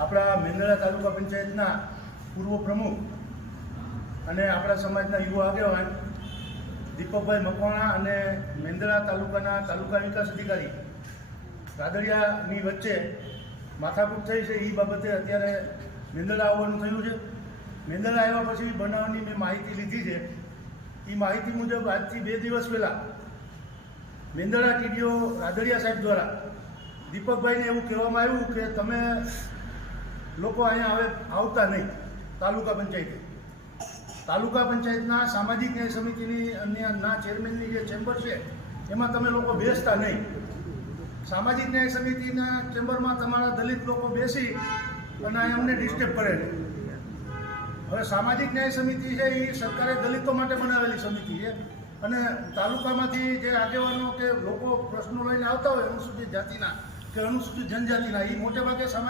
આપણા મેંદરા તાલુકા પંચાયતના પૂર્વ પ્રમુખ અને આપણા સમાજના યુવા આગેવાન દીપકભાઈ મકવાણા અને મેંદરા તાલુકાના તાલુકા વિકાસ અધિકારી રાદડિયાની વચ્ચે માથાકૂટ થઈ છે. એ બાબતે અત્યારે મેંદરા આવવાનું થયું છે. મેંદરા આવ્યા પછી બનાવની મેં માહિતી લીધી છે. એ માહિતી મુજબ આજથી બે દિવસ પહેલાં મેંદરા ટીડીઓ રાદડિયા સાહેબ દ્વારા દીપકભાઈને એવું કહેવામાં આવ્યું કે તમે લોકો અહીંયા હવે આવતા નહીં. તાલુકા પંચાયતે. તાલુકા પંચાયતના સામાજિક ન્યાય સમિતિની અન્ય ના ચેરમેનની જે ચેમ્બર છે, એમાં તમે લોકો બેસતા નહીં. સામાજિક ન્યાય સમિતિના ચેમ્બરમાં તમારા દલિત લોકો બેસી અને અમને ડિસ્ટર્બ કરે છે. હવે સામાજિક ન્યાય સમિતિ છે, એ સરકારે દલિતો માટે બનાવેલી સમિતિ છે. અને તાલુકામાંથી જે આગેવાનો કે લોકો પ્રશ્નો લઈને આવતા હોય અનુસૂચિત જાતિના કે અનુસૂચિત જનજાતિના, એ મોટે ભાગે સામાજિક